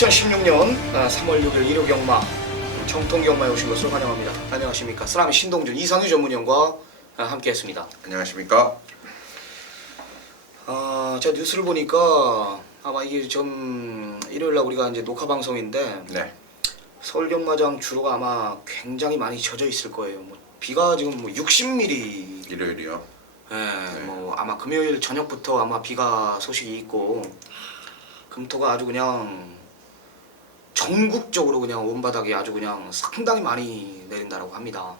2016년 3월 6일 일요경마 정통경마에 오신 것을 환영합니다. 안녕하십니까. 쓰라미 신동준 이상유 전문위원과 함께했습니다. 안녕하십니까. 제가 뉴스를 보니까 아마 이게 좀 일요일날 우리가 이제 녹화 방송인데 네. 서울 경마장 주로가 아마 굉장히 많이 젖어 있을 거예요. 뭐 비가 지금 뭐 60mm. 일요일이요. 네. 뭐 아마 금요일 저녁부터 아마 비가 소식이 있고 금토가 아주 그냥 전국적으로 그냥 온 바닥에 아주 그냥 상당히 많이 내린다라고 합니다.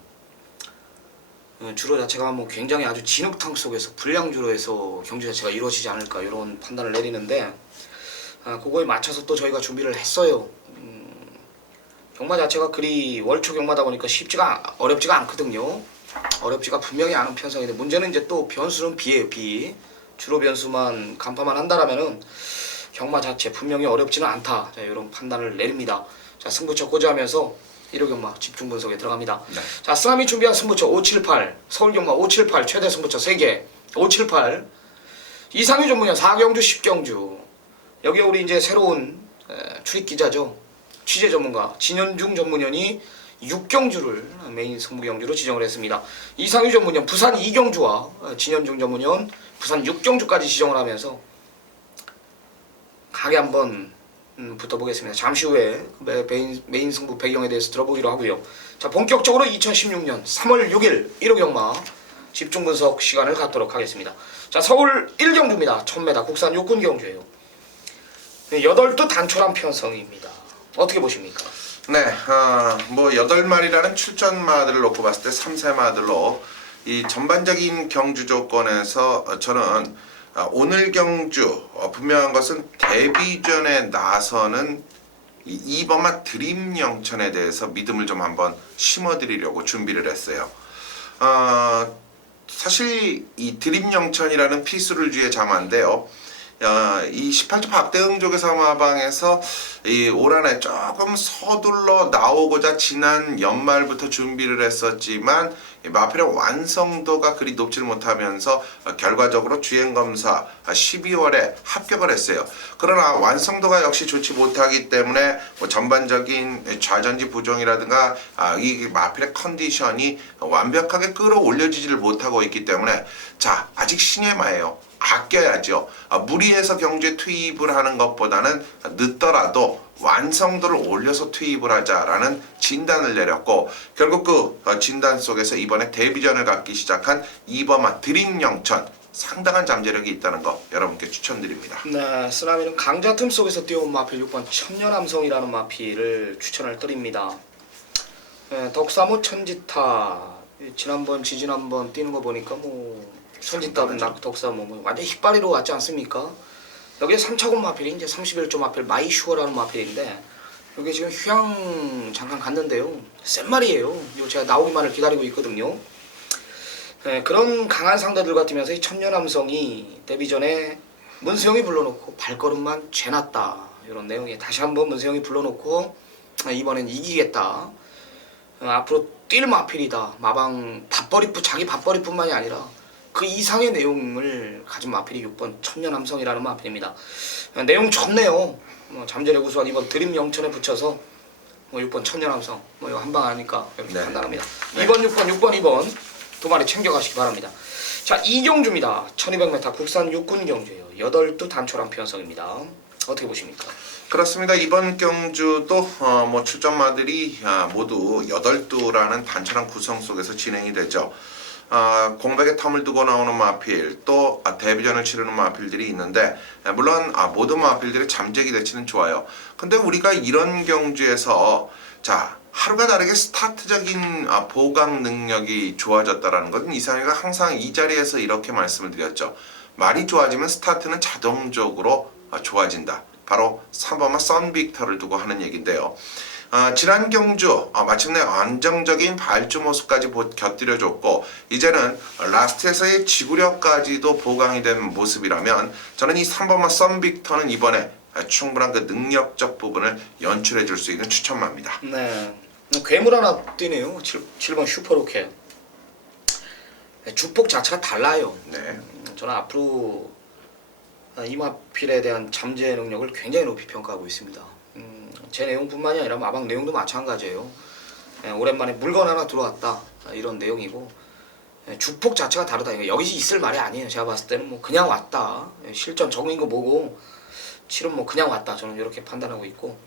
주로 자체가 뭐 굉장히 아주 진흙탕 속에서 불량주로 해서 경주 자체가 이루어지지 않을까 이런 판단을 내리는데 그거에 맞춰서 또 저희가 준비를 했어요. 경마 자체가 그리 월초 경마다 보니까 어렵지가 않거든요. 어렵지가 분명히 않은 편성인데 문제는 이제 또 변수는 비예요. 비. 주로 변수만 간파만 한다라면은 경마 자체 분명히 어렵지는 않다. 자, 이런 판단을 내립니다. 자, 승부처 고지하면서 일요경마 집중 분석에 들어갑니다. 네. 자, 쓰라미 준비한 승부처 578, 서울경마 578 최대 승부처 3개 578 이상유 전문위원 4경주 10경주 여기에 우리 이제 새로운 출입 기자죠. 취재 전문가 진현중 전문위원이 6경주를 메인 승부경주로 지정을 했습니다. 이상유 전문위원 부산 2경주와 진현중 전문위원 부산 6경주까지 지정을 하면서 가게 한번 붙어보겠습니다. 잠시 후에 메인 승부 배경에 대해서 들어보기로 하고요. 자, 본격적으로 2016년 3월 6일 1호 경마 집중 분석 시간을 갖도록 하겠습니다. 자, 서울 1경주입니다. 1000m 국산 육군 경주예요. 8두 단촐한 편성입니다. 어떻게 보십니까? 네, 뭐 8마리라는 출전마들을 놓고 봤을 때 3세마들로 이 전반적인 경주 조건에서 저는 오늘 경주 분명한 것은 데뷔전에 나서는 이 2번마 드림 영천에 대해서 믿음을 좀 한번 심어드리려고 준비를 했어요. 사실 이 드림 영천이라는 피수를 주의 자마인데요. 이 18조 박대응 족에서 마방에서 이 올 한해 조금 서둘러 나오고자 지난 연말부터 준비를 했었지만 마필의 완성도가 그리 높지를 못하면서 결과적으로 주행검사 12월에 합격을 했어요. 그러나 완성도가 역시 좋지 못하기 때문에 뭐 전반적인 좌전지 부종이라든가 이 마필의 컨디션이 완벽하게 끌어올려지지를 못하고 있기 때문에 자, 아직 신예마예요. 아껴야죠. 무리해서 경주에 투입을 하는 것보다는 늦더라도 완성도를 올려서 투입을 하자라는 진단을 내렸고 결국 그 진단 속에서 이번에 데뷔전을 갖기 시작한 2번마 드림 영천 상당한 잠재력이 있다는 거 여러분께 추천드립니다. 네, 쓰라미는 강자 틈 속에서 뛰어온 마필 6번 천년함성이라는 마필을 추천을 드립니다. 네, 덕사모 천지타 지난번 지지난번 뛰는 거 보니까 뭐 천지타든 덕사모 뭐 완전 힙바리로 왔지 않습니까? 여기에 3차군 마필이 이제 31조 마필 마이슈어라는 마필인데 여기 지금 휴양 잠깐 갔는데요. 센 말이에요. 이거 제가 나오기만을 기다리고 있거든요. 네, 그런 강한 상대들 같으면서 이 천년함성이 데뷔 전에 문세영이 불러놓고 발걸음만 죄났다 이런 내용에 다시 한번 문세영이 불러놓고 이번엔 이기겠다. 앞으로 뛸 마필이다. 마방 밥벌이뿐 자기 밥벌이뿐만이 아니라 그 이상의 내용을 가진 마필이 6번 천년함성이라는 마필입니다. 내용 좋네요. 잠재력 우수한 이번 드림 영천에 붙여서 6번 천년함성 이거 한방 하니까 이렇게 네. 판단합니다. 네. 2번 6번 2번 두 마리 챙겨가시기 바랍니다. 자, 이경주입니다. 1200m 국산 육군 경주예요. 8두 단촐한 편성입니다. 어떻게 보십니까? 그렇습니다. 이번 경주도 뭐 출전마들이 모두 8두라는 단촐한 구성 속에서 진행이 되죠. 공백에 텀을 두고 나오는 마필 또 데뷔전을 치르는 마필들이 있는데 물론 모든 마필들의 잠재기 대치는 좋아요. 근데 우리가 이런 경주에서 자 하루가 다르게 스타트적인 보강 능력이 좋아졌다라는 것은 이상희가 항상 이 자리에서 이렇게 말씀을 드렸죠. 말이 좋아지면 스타트는 자동적으로 좋아진다. 바로 3번마 썬빅터를 두고 하는 얘기인데요. 지난 경주 마침내 안정적인 발주 모습까지 곁들여줬고 이제는 라스트에서의 지구력까지도 보강이 된 모습이라면 저는 이 3번마 썬빅터는 이번에 충분한 그 능력적 부분을 연출해 줄 수 있는 추천마입니다. 네, 괴물 하나 뛰네요. 7번 슈퍼로켓. 주폭 자체가 달라요. 네. 저는 앞으로 이마필에 대한 잠재 능력을 굉장히 높이 평가하고 있습니다. 제 내용뿐만이 아니라 마방 내용도 마찬가지예요. 오랜만에 물건 하나 들어왔다 이런 내용이고 주폭 자체가 다르다. 이거 여기 있을 말이 아니에요. 제가 봤을 때는 뭐 그냥 왔다. 실전 적은 거 보고 실은 뭐 그냥 왔다. 저는 이렇게 판단하고 있고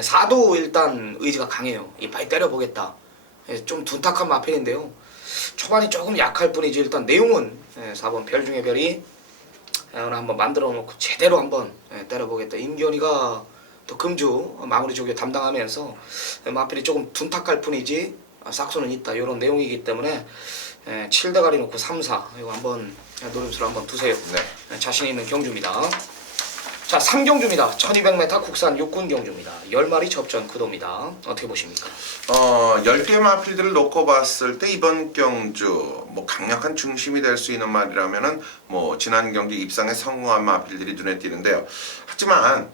사도 일단 의지가 강해요. 이빨 때려보겠다. 좀 둔탁한 마필인데요. 초반이 조금 약할 뿐이지 일단 내용은 4번 별 중에 별이 오늘 한번 만들어 놓고 제대로 한번 때려보겠다. 임기현이가 또 금주 마무리 조교 담당하면서 마필이 조금 둔탁할 뿐이지 싹수는 있다. 이런 내용이기 때문에 7대가리 놓고 3사 이거 한번 노림수를 한번 두세요. 네. 자신 있는 경주입니다. 자, 3경주입니다. 1200m 국산 육군 경주입니다. 10마리 접전 구도입니다. 어떻게 보십니까? 10개 마필들을 놓고 봤을 때 이번 경주 뭐 강력한 중심이 될 수 있는 말이라면은 뭐 지난 경기 입상에 성공한 마필들이 눈에 띄는데요. 하지만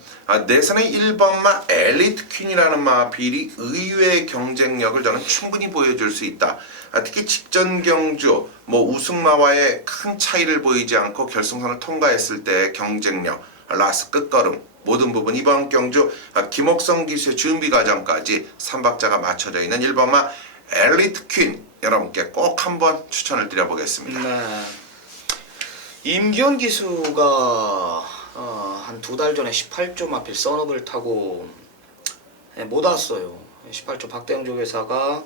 내선의 1번마 엘리트 퀸이라는 마필이 의외의 경쟁력을 저는 충분히 보여줄 수 있다. 특히 직전 경주 뭐 우승마와의 큰 차이를 보이지 않고 결승선을 통과했을 때의 경쟁력, 라스 끝걸음 모든 부분 이번 경주 김옥성 기수의 준비 과정까지 3박자가 맞춰져 있는 1번마 엘리트 퀸 여러분께 꼭 한번 추천을 드려보겠습니다. 네. 임기현 기수가 한 2달 전에 18조 마필 썬업을 타고 못 왔어요. 18조 박대영 조교사가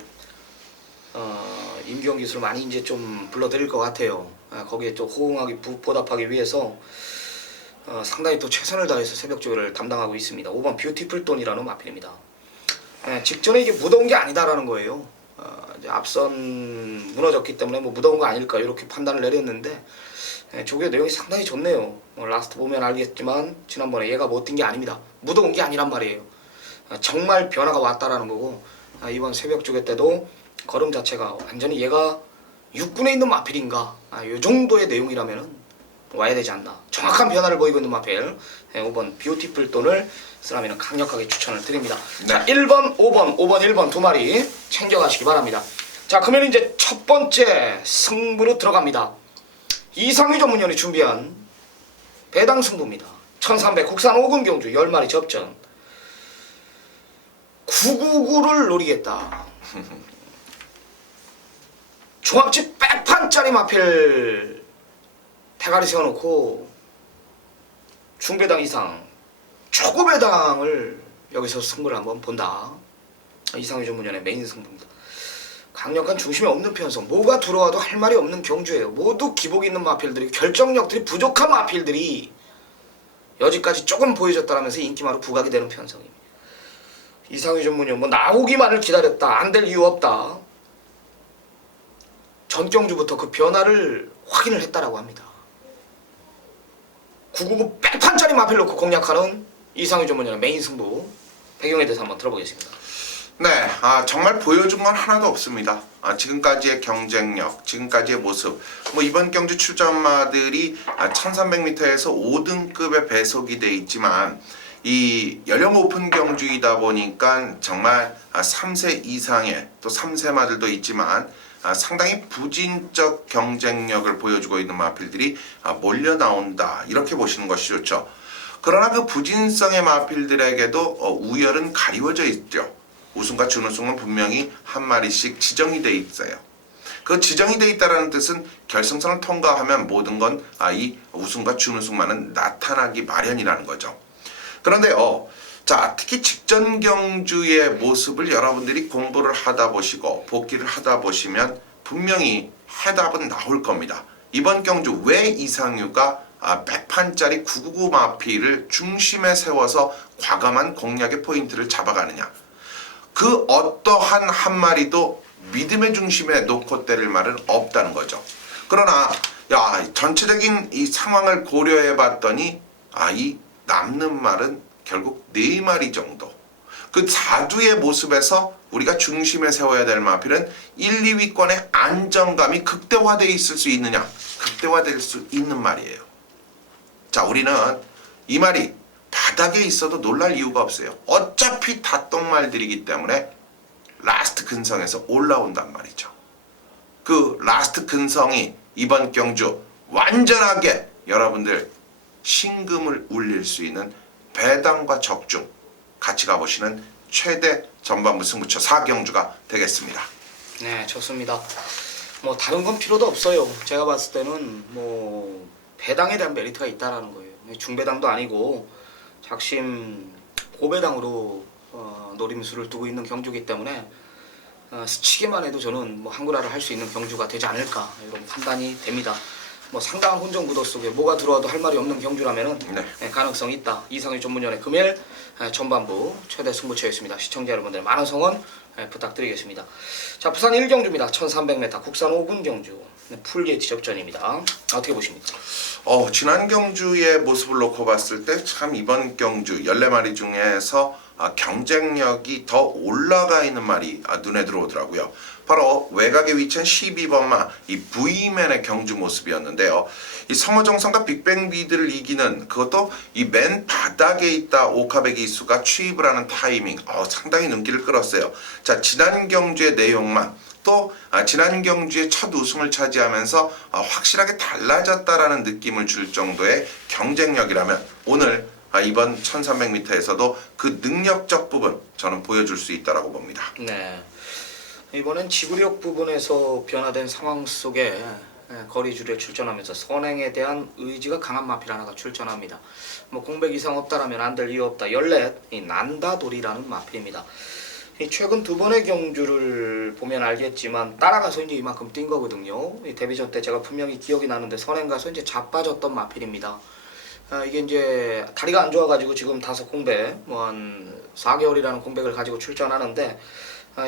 임기현 기수를 많이 이제 좀 불러드릴 것 같아요. 거기에 또 호응하기 보답하기 위해서 상당히 또 최선을 다해서 새벽 조교를 담당하고 있습니다. 5번 뷰티풀 돈이라는 마필입니다. 직전에 이게 무더운 게 아니다라는 거예요. 이제 앞선 무너졌기 때문에 뭐 무더운 거 아닐까 이렇게 판단을 내렸는데 조교 내용이 상당히 좋네요. 라스트 보면 알겠지만 지난번에 얘가 못 뛴 게 아닙니다. 무더운 게 아니란 말이에요. 정말 변화가 왔다라는 거고 이번 새벽 조교 때도 걸음 자체가 완전히 얘가 육군에 있는 마필인가 이 정도의 내용이라면은 와야 되지 않나. 정확한 변화를 보이고 있는 마필 5번 뷰티풀 돈을 쓰라면 강력하게 추천을 드립니다. 네. 자, 1번, 5번, 5번, 1번 두 마리 챙겨가시기 바랍니다. 자, 그러면 이제 첫 번째 승부로 들어갑니다. 이상휘 전문위원이 준비한 배당 승부입니다. 1300 국산 5군 경주 10마리 접전 999를 노리겠다. 종합집 100판짜리 마필 대가리 세워놓고 중배당 이상 초고배당을 여기서 승부를 한번 본다. 이상휘 전문위원의 메인 승부입니다. 강력한 중심이 없는 편성 뭐가 들어와도 할 말이 없는 경주예요. 모두 기복 있는 마필들이 결정력들이 부족한 마필들이 여지까지 조금 보여줬다라면서 인기마로 부각이 되는 편성입니다. 이상휘 전문위원 뭐 나오기만을 기다렸다. 안 될 이유 없다. 전 경주부터 그 변화를 확인을 했다라고 합니다. 999 100판짜리 마필 놓고 공략하는 이상휘 전문위원의 메인 승부 배경에 대해서 한번 들어보겠습니다. 네, 정말 보여준 건 하나도 없습니다. 지금까지의 경쟁력, 지금까지의 모습, 뭐 이번 경주 출전마들이 1300m에서 5등급의 배속이 돼 있지만 이 연령 오픈 경주이다 보니까 정말 3세 이상의 또 3세마들도 있지만 상당히 부진적 경쟁력을 보여주고 있는 마필들이 몰려 나온다 이렇게 보시는 것이 좋죠. 그러나 그 부진성의 마필들에게도 우열은 가리워져 있죠. 우승과 준우승은 분명히 한 마리씩 지정이 돼 있어요. 그 지정이 돼 있다는 뜻은 결승선을 통과하면 모든 건 이 우승과 준우승만은 나타나기 마련이라는 거죠. 그런데요, 자, 특히 직전 경주의 모습을 여러분들이 공부를 하다 보시고 복기를 하다 보시면 분명히 해답은 나올 겁니다. 이번 경주 왜 이상유가 100판짜리 999 마필을 중심에 세워서 과감한 공략의 포인트를 잡아가느냐. 그 어떠한 한 마리도 믿음의 중심에 놓고 때릴 말은 없다는 거죠. 그러나 전체적인 이 상황을 고려해 봤더니 이 남는 말은 결국 4마리 정도. 그 4두의 모습에서 우리가 중심에 세워야 될 마필은 1, 2위권의 안정감이 극대화되어 있을 수 있느냐? 극대화될 수 있는 말이에요. 자, 우리는 이 말이 바닥에 있어도 놀랄 이유가 없어요. 어차피 다 똥말들이기 때문에 라스트 근성에서 올라온단 말이죠. 그 라스트 근성이 이번 경주 완전하게 여러분들 신금을 울릴 수 있는 배당과 적중 같이 가보시는 최대 전반부 승부처 4경주가 되겠습니다. 네, 좋습니다. 뭐 다른 건 필요도 없어요. 제가 봤을 때는 뭐 배당에 대한 메리트가 있다라는 거예요. 중배당도 아니고 작심 고배당으로 노림수를 두고 있는 경주이기 때문에 스치기만 해도 저는 뭐 한구라를 할 수 있는 경주가 되지 않을까 이런 판단이 됩니다. 뭐 상당한 혼전 구도 속에 뭐가 들어와도 할 말이 없는 경주라면은 가능성이 있다. 이상희 전문위원회 금일 전반부 최대 승부처였습니다. 시청자 여러분들 많은 성원 부탁드리겠습니다. 자, 부산 1경주입니다. 1300m 국산 5군 경주 풀게이트 접전입니다. 어떻게 보십니까? 지난 경주의 모습을 놓고 봤을 때 참 이번 경주 14마리 중에서 경쟁력이 더 올라가 있는 말이 눈에 들어오더라고요. 바로 외곽에 위치한 12번마 이 V맨의 경주 모습이었는데요. 이 성어정성과 빅뱅비드를 이기는 그것도 이 맨 바닥에 있다 오카베기수가 추입을 하는 타이밍 상당히 눈길을 끌었어요. 자, 지난 경주의 내용만 또 지난 경주의 첫 우승을 차지하면서 확실하게 달라졌다라는 느낌을 줄 정도의 경쟁력이라면 오늘 이번 1300m에서도 그 능력적 부분 저는 보여줄 수 있다라고 봅니다. 네, 이번엔 지구력 부분에서 변화된 상황 속에 거리줄에 출전하면서 선행에 대한 의지가 강한 마필 하나가 출전합니다. 뭐 공백 이상 없다라면 안 될 이유 없다. 14 이 난다돌이라는 마필입니다. 최근 두 번의 경주를 보면 알겠지만 따라가서 이제 이만큼 뛴 거거든요. 이 데뷔전 때 제가 분명히 기억이 나는데 선행 가서 이제 자빠졌던 마필입니다. 이게 이제 다리가 안 좋아가지고 지금 다소 공백, 뭐 한 4개월이라는 공백을 가지고 출전하는데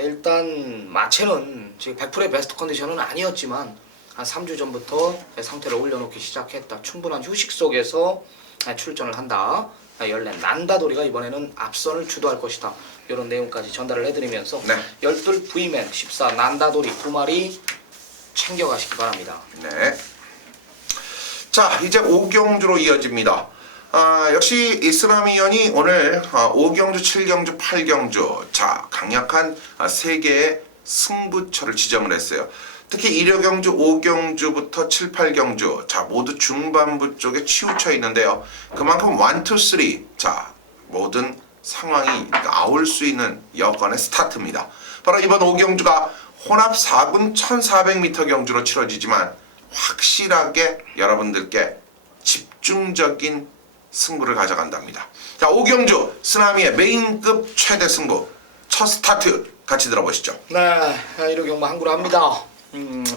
일단 마체는 지금 100%의 베스트 컨디션은 아니었지만 한 3주 전부터 상태를 올려놓기 시작했다. 충분한 휴식 속에서 출전을 한다. 14 난다돌이가 이번에는 앞선을 주도할 것이다. 이런 내용까지 전달을 해드리면서 12 V맨 14 난다돌이 2마리 챙겨가시기 바랍니다. 네. 자, 이제 5경주로 이어집니다. 역시 이스라미언이 오늘 5경주, 7경주, 8경주 자 강력한 3개의 승부처를 지정을 했어요. 특히 1호경주, 5경주부터 7, 8경주 자 모두 중반부 쪽에 치우쳐 있는데요. 그만큼 1, 2, 3 자 모든 상황이 나올 수 있는 여건의 스타트입니다. 바로 이번 5경주가 혼합 4군 1400m 경주로 치러지지만 확실하게 여러분들께 집중적인 승부를 가져간답니다. 자, 5경주 쓰나미의 메인급 최대 승부 첫 스타트 같이 들어보시죠. 네, 1호 경마 한구로 합니다.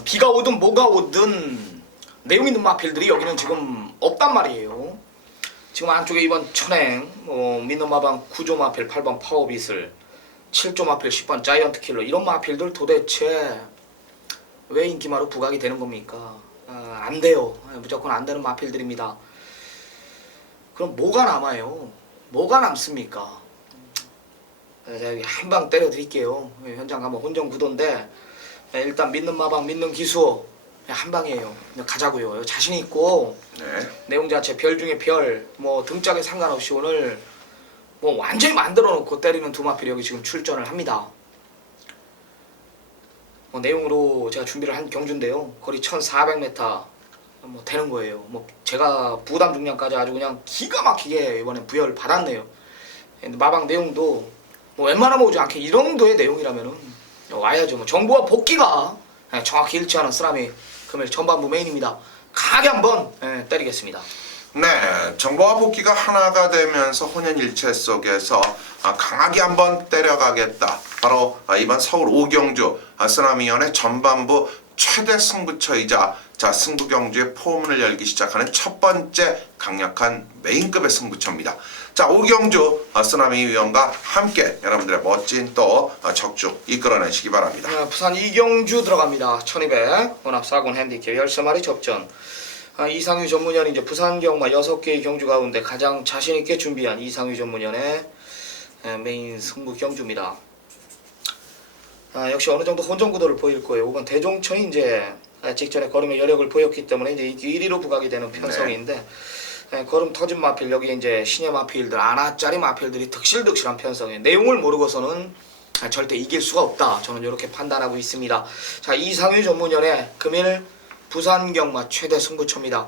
비가 오든 뭐가 오든 내용 있는 마필들이 여기는 지금 없단 말이에요. 지금 안쪽에 2번 천행, 믿는 마방 9조 마필 8번 파워빗을 7조 마필 10번 자이언트 킬러 이런 마필들 도대체 왜 인기마로 부각이 되는 겁니까? 안 돼요. 무조건 안 되는 마필들입니다. 그럼 뭐가 남아요? 뭐가 남습니까? 제가 한방 때려 드릴게요. 현장 가면 혼전 구도인데 일단 믿는 마방 믿는 기수 한 방이에요. 가자고요. 자신 있고 내용 자체 별 중에 별, 뭐 등짝에 상관없이 오늘 뭐 완전히 만들어 놓고 때리는 두 마필이 여기 지금 출전을 합니다. 내용으로 제가 준비를 한 경주인데요. 거리 1400m 뭐 되는 거예요. 뭐 제가 부담 중량까지 아주 그냥 기가 막히게 이번에 부여를 받았네요. 마방 내용도 뭐 웬만하면 오지 않게 이 정도의 내용이라면은 와야죠. 뭐 정보와 복귀가 정확히 일치하는 쓰라미 금일 전반부 메인입니다. 강하게 한번 때리겠습니다. 네, 정보와 복귀가 하나가 되면서 혼연일체 속에서 강하게 한번 때려가겠다. 바로 이번 서울 5경주 쓰나미연의 전반부 최대 승부처이자 승부 경주의 포문을 열기 시작하는 첫 번째 강력한 메인급의 승부처입니다. 자, 5경주 쓰나미 위원과 함께 여러분들의 멋진 또 적중 이끌어내시기 바랍니다. 부산 2경주 들어갑니다. 1200 혼합 4군 핸디캡 13마리 접전. 이상유 전문위원이 이제 부산 경마 6개의 경주 가운데 가장 자신있게 준비한 이상유 전문위원의 메인 승부 경주입니다. 역시 어느 정도 혼전 구도를 보일 거예요. 5번 대종천이 이제 직전에 걸음의 여력을 보였기 때문에 이제 1위로 부각이 되는 편성인데 걸음 터진 마필 여기 이제 신예 마필들 아나짜리 마필들이 득실득실한 편성이에요. 내용을 모르고서는 절대 이길 수가 없다. 저는 이렇게 판단하고 있습니다. 자, 이상유 전문위원의 금일 부산 경마 최대 승부처입니다.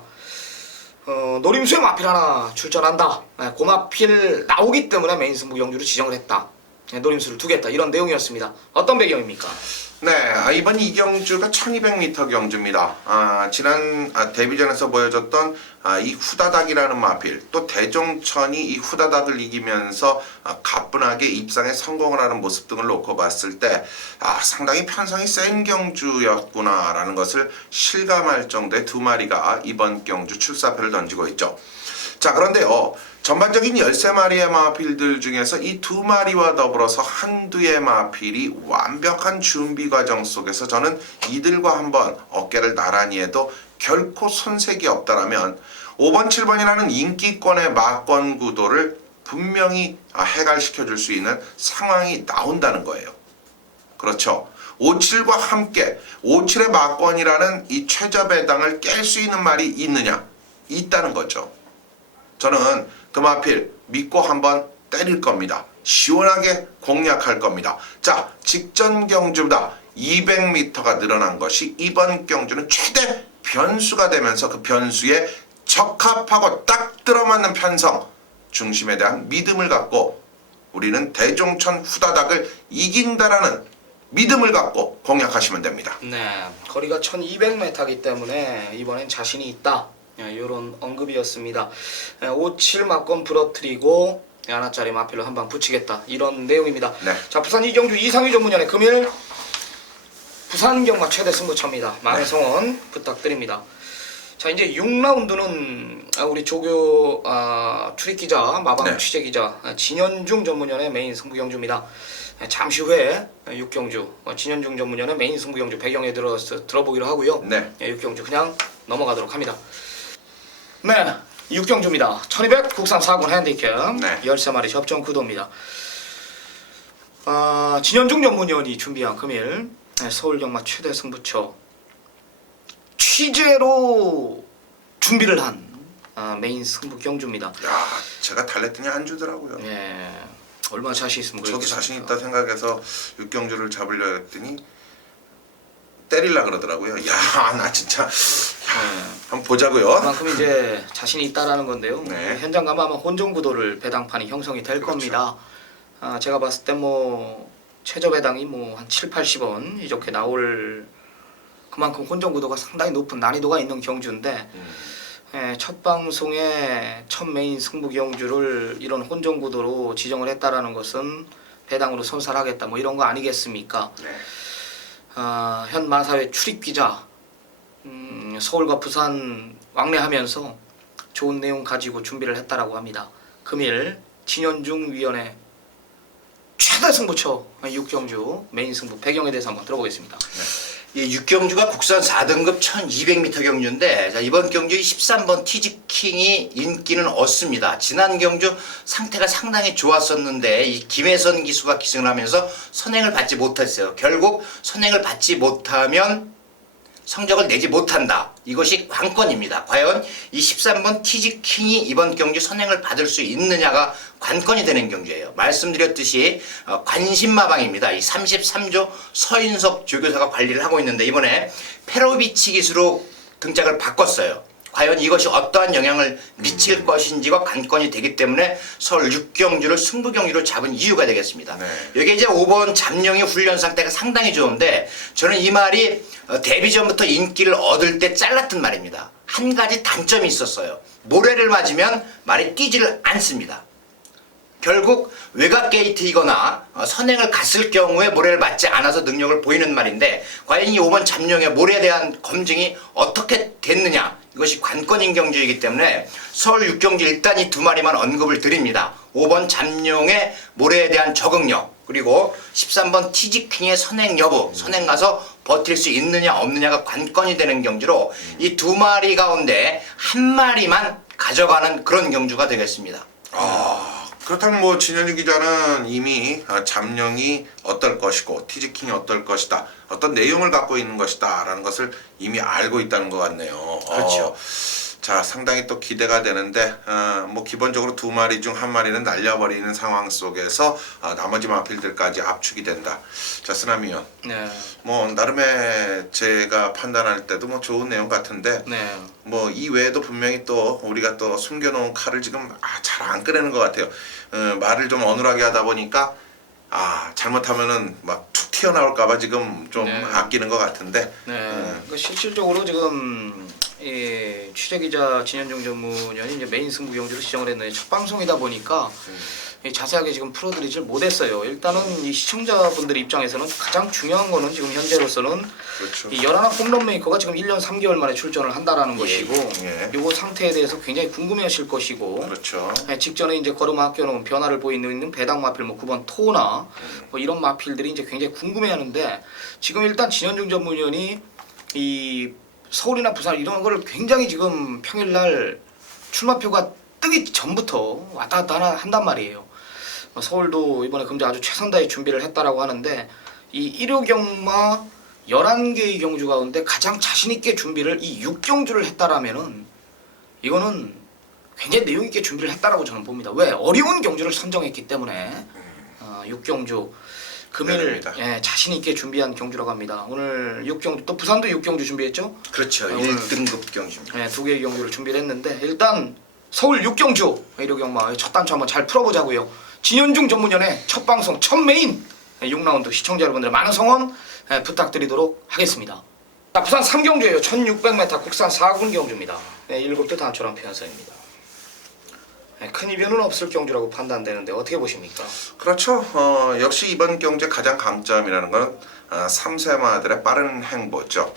노림수의 마필 하나 출전한다. 그 마필 나오기 때문에 메인 승부 경주를 지정을 했다. 노림수를 두겠다. 이런 내용이었습니다. 어떤 배경입니까? 네, 이번 이 경주가 1200m 경주입니다. 지난 데뷔전에서 보여줬던 이 후다닥이라는 마필, 또 대종천이 이 후다닥을 이기면서 가뿐하게 입상에 성공을 하는 모습 등을 놓고 봤을 때 상당히 편성이 센 경주였구나라는 것을 실감할 정도의 두 마리가 이번 경주 출사표를 던지고 있죠. 자, 그런데요, 전반적인 13마리의 마필들 중에서 이 두 마리와 더불어서 한두의 마필이 완벽한 준비 과정 속에서 저는 이들과 한번 어깨를 나란히 해도 결코 손색이 없다라면 5번, 7번이라는 인기권의 막권 구도를 분명히 해갈시켜 줄 수 있는 상황이 나온다는 거예요. 그렇죠. 57과 함께 57의 막권이라는 이 최저 배당을 깰 수 있는 말이 있느냐? 있다는 거죠. 저는 그 마필 믿고 한번 때릴 겁니다. 시원하게 공략할 겁니다. 자, 직전 경주보다 200m가 늘어난 것이 이번 경주는 최대 변수가 되면서 그 변수에 적합하고 딱 들어맞는 편성, 중심에 대한 믿음을 갖고 우리는 대종천 후다닥을 이긴다라는 믿음을 갖고 공략하시면 됩니다. 네, 거리가 1200m이기 때문에 이번엔 자신이 있다. 이런 언급이었습니다. 57 막권 부러뜨리고 하나짜리 마필로 한 방 붙이겠다. 이런 내용입니다. 네. 자, 부산 이경주 이상희 전문연의 금일 부산 경마 최대 승부처입니다. 많은 성원 부탁드립니다. 자, 이제 6라운드는 우리 조교 출입 기자, 마방 취재 기자 진현중 전문연의 메인 승부 경주입니다. 잠시 후에 6경주 진현중 전문연의 메인 승부 경주 배경에 들어보기로 하고요. 네. 6경주 그냥 넘어가도록 합니다. 네, 6경주입니다. 1200 국산 4군 핸디캡 13마리 접전 구도입니다. 진현중 전문위원이 준비한 금일 서울경마 최대 승부처 취재로 준비를 한 메인 승부 경주입니다. 야, 제가 달랬더니 안 주더라고요. 예, 얼마나 자신 있으면 저도 자신 있다 생각해서 6경주를 잡으려 했더니 때리려 그러더라고요. 야, 나 진짜 한번 보자고요. 그만큼 이제 자신이 있다라는 건데요. 네. 현장 가면 아마 혼종 구도를 배당판이 형성이 될 겁니다. 제가 봤을 때 뭐 최저 배당이 뭐 한 7, 80원 이렇게 나올 그만큼 혼종 구도가 상당히 높은 난이도가 있는 경주인데 첫 방송에 첫 메인 승부 경주를 이런 혼종 구도로 지정을 했다라는 것은 배당으로 선살하겠다 뭐 이런 거 아니겠습니까? 네. 현 마사회 출입 기자 서울과 부산 왕래하면서 좋은 내용 가지고 준비를 했다라고 합니다. 금일 진현중 위원의 최대 승부처 6경주 메인 승부 배경에 대해서 한번 들어보겠습니다. 이 6경주가 국산 4등급 1200m 경주인데 이번 경주 13번 티즈킹이 인기는 얻습니다. 지난 경주 상태가 상당히 좋았었는데 이 김혜선 기수가 기승을 하면서 선행을 받지 못했어요. 결국 선행을 받지 못하면 성적을 내지 못한다. 이것이 관건입니다. 과연 이 13번 티즈킹이 이번 경주 선행을 받을 수 있느냐가 관건이 되는 경주예요. 말씀드렸듯이 관심마방입니다. 이 33조 서인석 조교사가 관리를 하고 있는데 이번에 페로비치 기수로 등짝을 바꿨어요. 과연 이것이 어떠한 영향을 미칠 것인지가 관건이 되기 때문에 서울 6경주를 승부경주로 잡은 이유가 되겠습니다. 네. 여기 이제 5번 잠룡이 훈련 상태가 상당히 좋은데 저는 이 말이 데뷔 전부터 인기를 얻을 때 잘랐던 말입니다. 한 가지 단점이 있었어요. 모래를 맞으면 말이 뛰지를 않습니다. 결국 외곽 게이트이거나 선행을 갔을 경우에 모래를 맞지 않아서 능력을 보이는 말인데 과연 이 5번 잠룡의 모래에 대한 검증이 어떻게 됐느냐 이것이 관건인 경주이기 때문에 서울 6경주 일단 이 두 마리만 언급을 드립니다. 5번 잠룡의 모래에 대한 적응력 그리고 13번 티즈킹의 선행 여부 선행 가서 버틸 수 있느냐 없느냐가 관건이 되는 경주로 이 두 마리 가운데 한 마리만 가져가는 그런 경주가 되겠습니다. 그렇다면 뭐 진현희 기자는 이미 잠룡이 어떨 것이고 티즈킹이 어떨 것이다 어떤 내용을 갖고 있는 것이다 라는 것을 이미 알고 있다는 것 같네요. 그렇죠. 자, 상당히 또 기대가 되는데 뭐 기본적으로 두 마리 중 한 마리는 날려버리는 상황 속에서 나머지 마필들까지 압축이 된다. 자, 쓰나미요. 네. 뭐 나름의 제가 판단할 때도 뭐 좋은 내용 같은데 네. 뭐 이 외에도 분명히 또 우리가 또 숨겨놓은 칼을 지금 잘 안 꺼내는 것 같아요. 말을 좀 어눌하게 하다 보니까 잘못하면은 막 툭 튀어나올까봐 지금 좀 네. 아끼는 것 같은데. 네. 그 실질적으로 지금 이 취재기자 진현중 전문위원이 이제 메인 승부 경주를 지정을 했는데 첫 방송이다 보니까 자세하게 지금 풀어드리질 못했어요. 일단은 이 시청자분들 입장에서는 가장 중요한 거는 지금 현재로서는 그렇죠. 이 열하나 홈런 메이커가 지금 1년 3개월 만에 출전을 한다라는 것이고 예. 요거 상태에 대해서 굉장히 궁금해하실 것이고 그렇죠. 직전에 이제 걸음 아껴놓은 변화를 보이고 있는 배당 마필 뭐 9번 토나 뭐 이런 마필들이 이제 굉장히 궁금해하는데 지금 일단 진현중 전문위원이 이 서울이나 부산 이런 거를 굉장히 지금 평일날 출마표가 뜨기 전부터 왔다 갔다 한단 말이에요. 서울도 이번에 금주 아주 최선 다해 준비를 했다라고 하는데 이 1호 경마 11개의 경주 가운데 가장 자신 있게 준비를 이 6경주를 했다라면은 이거는 굉장히 내용 있게 준비를 했다라고 저는 봅니다. 왜? 어려운 경주를 선정했기 때문에 6경주 금일 자신 있게 준비한 경주라고 합니다. 오늘 6경주 또 부산도 6경주 준비했죠? 그렇죠. 오늘 1등급 경주입니다. 네, 2개의 경주를 준비를 했는데 일단 서울 6경주 1호 경마 첫 단추 한번 잘 풀어보자고요. 진현중 전문위원의 첫 방송 첫 메인 6라운드 시청자 여러분들의 많은 성원 부탁드리도록 하겠습니다. 자, 부산 3경주예요. 1600m 국산 4군 경주입니다. 7대 단초랑 편성입니다. 큰 이변은 없을 경주라고 판단되는데 어떻게 보십니까? 그렇죠. 역시 이번 경제 가장 강점이라는 건 3세마들의 빠른 행보죠.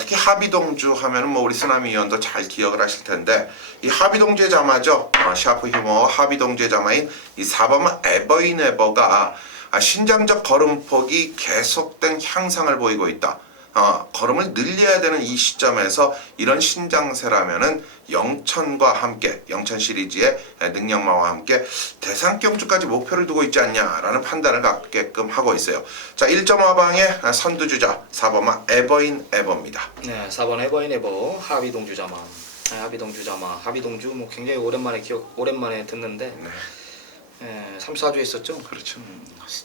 특히 하비동주 하면은 뭐 우리 쓰나미 위원도 잘 기억을 하실 텐데 이 하비동주의 자마죠. 샤프 휴머와 하비동주의 자마인 이 4번마 에버인에버가 신장적 걸음폭이 계속된 향상을 보이고 있다. 걸음을 늘려야 되는 이 시점에서 이런 신장세라면은 영천과 함께 영천 시리즈의 능력마와 함께 대상경주까지 목표를 두고 있지 않냐라는 판단을 갖게끔 하고 있어요. 자, 1.5방의 선두주자 4번마 에버인 에버입니다. 네, 4번 에버인 에버 하비동주 자마. 하비동주 자마. 하비동주 뭐 굉장히 오랜만에 듣는데 네. 3, 4주 했었죠. 그렇죠.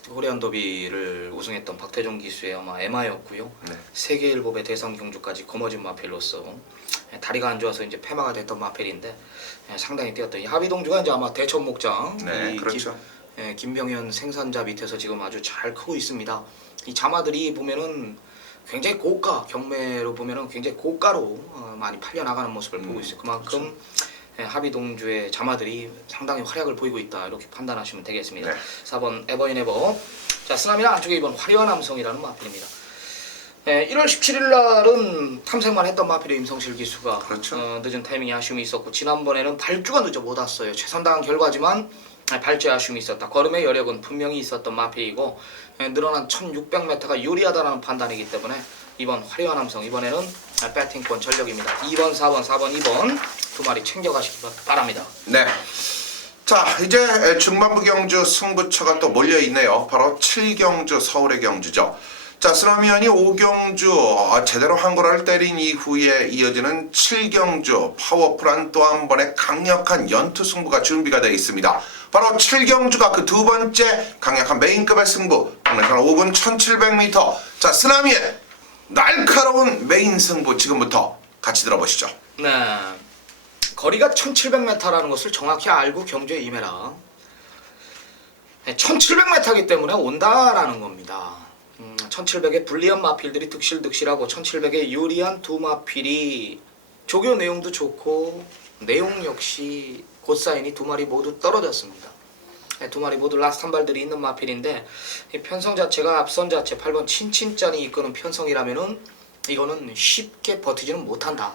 호레안 더비를 우승했던 박태종 기수의 아마 에마였고요. 네. 세계일보배 대상 경주까지 거머쥔 마펠로서 다리가 안 좋아서 이제 폐마가 됐던 마펠인데 상당히 뛰었던 이 하비동주가 이제 아마 대천 목장 네, 그렇죠. 김병현 생산자 밑에서 지금 아주 잘 크고 있습니다. 이 자마들이 보면은 굉장히 고가 경매로 보면은 굉장히 고가로 많이 팔려 나가는 모습을 보고 있어요. 그만큼 그렇죠. 하비동주의 자마들이 상당히 활약을 보이고 있다 이렇게 판단하시면 되겠습니다. 네. 4번 에버인 에버. 자, 쓰나미는 안쪽에 이번 화려한 남성이라는 마필입니다. 1월 17일 날은 탐색만 했던 마필의 임성실 기수가 그렇죠. 늦은 타이밍에 아쉬움이 있었고 지난번에는 발주가 늦어 못 왔어요. 최선당한 결과지만 발주에 아쉬움이 있었다. 걸음의 여력은 분명히 있었던 마필이고 늘어난 1600m가 유리하다는 판단이기 때문에 이번 화려한 남성 이번에는 배팅권 전력입니다. 2번, 4번, 4번, 2번 두 마리 챙겨가시기 바랍니다. 네. 자, 이제 중반부 경주 승부처가 또 몰려 있네요. 바로 7경주 서울의 경주죠. 자, 쓰나미안이 5경주 제대로 한골을 때린 이후에 이어지는 7경주 파워풀한 또 한 번의 강력한 연투 승부가 준비가 되어 있습니다. 바로 7경주가 그 두 번째 강력한 메인급의 승부. 강력한 5분 1700m. 자, 쓰나미의 날카로운 메인 승부 지금부터 같이 들어보시죠. 네, 거리가 1700m라는 것을 정확히 알고 경주에 임해라. 1700m이기 때문에 온다라는 겁니다. 1700의 불리한 마필들이 득실득실하고 1700의 유리한 두 마필이 조교 내용도 좋고 내용 역시 곧사인이 두 마리 모두 떨어졌습니다. 두 마리 모두 라스트 한 발들이 있는 마필인데 이 편성 자체가 앞선 자체 8번 친친짠이 이끄는 편성이라면은 이거는 쉽게 버티지는 못한다.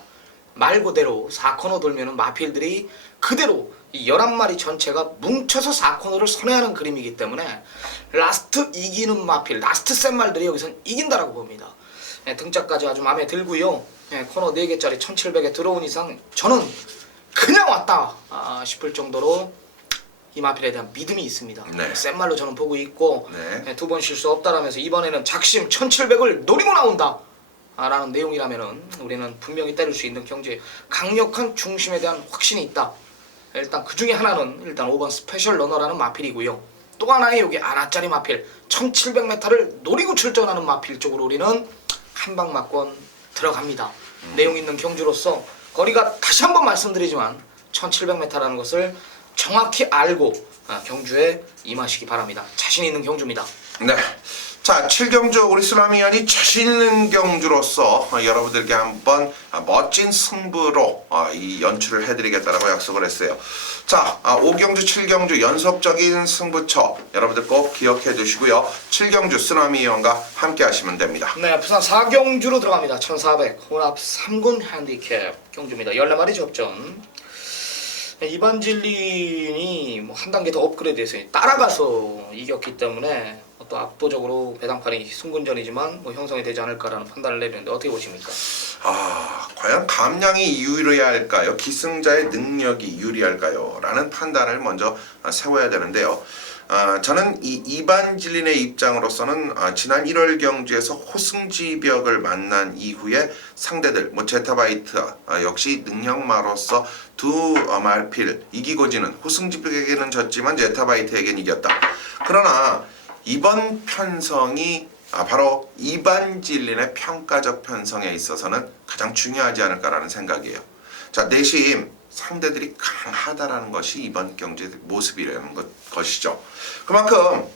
말 그대로 4코너 돌면은 마필들이 그대로 이 11마리 전체가 뭉쳐서 4코너를 선회하는 그림이기 때문에 라스트 이기는 마필, 라스트 센 말들이 여기선 이긴다라고 봅니다. 등짝까지 아주 마음에 들고요. 코너 4개짜리 1700에 들어온 이상 저는 그냥 왔다 싶을 정도로 이 마필에 대한 믿음이 있습니다. 네. 센 말로 저는 보고 있고 네. 두 번 실수 없다라면서 이번에는 작심 1700을 노리고 나온다. 라는 내용이라면은 우리는 분명히 때릴 수 있는 경제 강력한 중심에 대한 확신이 있다. 일단 그 중에 하나는 일단 5번 스페셜 러너라는 마필이고요. 또 하나의 여기 아나짜리 마필 1700m를 노리고 출전하는 마필 쪽으로 우리는 한 방 맞권 들어갑니다. 내용 있는 경주로서 거리가 다시 한번 말씀드리지만 1700m라는 것을 정확히 알고 경주에 임하시기 바랍니다. 자신 있는 경주입니다. 네. 자, 7경주 우리 쓰나미안이 자신 있는 경주로서 여러분들께 한번 멋진 승부로 이 연출을 해드리겠다라고 약속을 했어요. 자, 5경주, 7경주 연속적인 승부처 여러분들 꼭 기억해 두시고요. 7경주 쓰나미안과 함께 하시면 됩니다. 네, 부산 4경주로 들어갑니다. 1400 혼합 3군 핸디캡 경주입니다. 14마리 접전. 이반질린이 뭐 한 단계 더 업그레이드해서 따라가서 이겼기 때문에 또 압도적으로 배당판이 승군전이지만 뭐 형성이 되지 않을까라는 판단을 내리는데 어떻게 보십니까? 과연 감량이 유리할까요? 기승자의 능력이 유리할까요? 라는 판단을 먼저 세워야 되는데요. 저는 이 이반질린의 입장으로서는 지난 1월 경주에서 호승지벽을 만난 이후에 상대들 뭐 제타바이트 역시 능력마로서 두 말필 이기고 지는 호승지벽에게는 졌지만 제타바이트에게는 이겼다. 그러나 이번 편성이 바로 이반질린의 평가적 편성에 있어서는 가장 중요하지 않을까라는 생각이에요. 자, 내심 상대들이 강하다라는 것이 이번 경기의 모습이라는 것이죠. 그만큼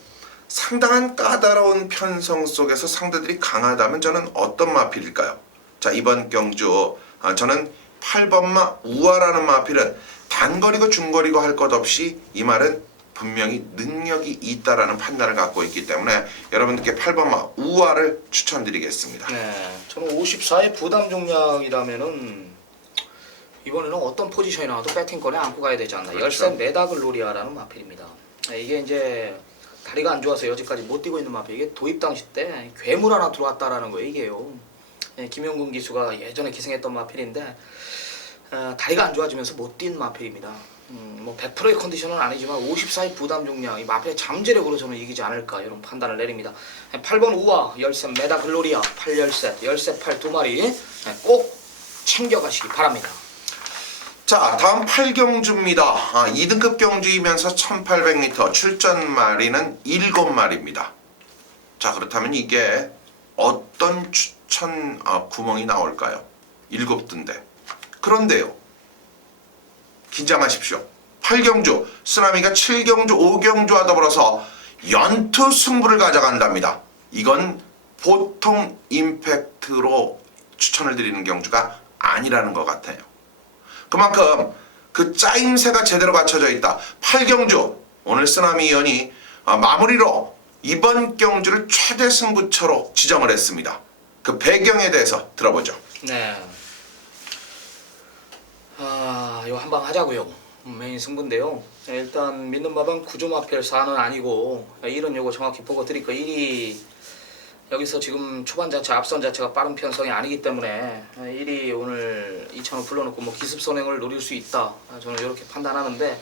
상당한 까다로운 편성 속에서 상대들이 강하다면 저는 어떤 마필일까요? 자, 이번 경주 저는 8번마 우아라는 마필은 단거리고 중거리고 할 것 없이 이 말은 분명히 능력이 있다라는 판단을 갖고 있기 때문에 여러분들께 8번마 우아를 추천드리겠습니다. 네, 저는 54의 부담 종량이라면은 이번에는 어떤 포지션이 나와도 배팅권에 안고 가야 되지 않나. 그렇죠. 열세 메다글로리아라는 마필입니다. 이게 이제 다리가 안 좋아서 여지까지 못 뛰고 있는 마필. 이게 도입 당시 때 괴물 하나 들어왔다라는 거예요. 이게요. 김용근 기수가 예전에 기승했던 마필인데 다리가 안 좋아지면서 못 뛴 마필입니다. 뭐 100%의 컨디션은 아니지만 54의 부담 종량 이 마필의 잠재력으로 저는 이기지 않을까 이런 판단을 내립니다. 8번 우아 열세 메다글로리아 8열세 열세 8 두 마리 꼭 챙겨가시기 바랍니다. 자, 다음 8경주입니다. 2등급 경주이면서 1800m 출전 마리는 7마리입니다. 자, 그렇다면 이게 어떤 추천 구멍이 나올까요? 7등대. 그런데요. 긴장하십시오. 8경주, 쓰나미가 7경주, 5경주와 더불어서 연투 승부를 가져간답니다. 이건 보통 임팩트로 추천을 드리는 경주가 아니라는 것 같아요. 그만큼 그 짜임새가 제대로 갖춰져 있다. 8경주, 오늘 쓰나미 위원이 마무리로 이번 경주를 최대 승부처로 지정을 했습니다. 그 배경에 대해서 들어보죠. 네. 이거 한방 하자고요. 메인 승부인데요. 일단 믿는 마방 구조 마필 4는 아니고 1은 요거 정확히 보고 드릴 거 1이 여기서 지금 초반 자체 앞선 자체가 빠른 편성이 아니기 때문에 1이 오늘 2,000원 불러놓고 뭐 기습 선행을 노릴 수 있다. 저는 이렇게 판단하는데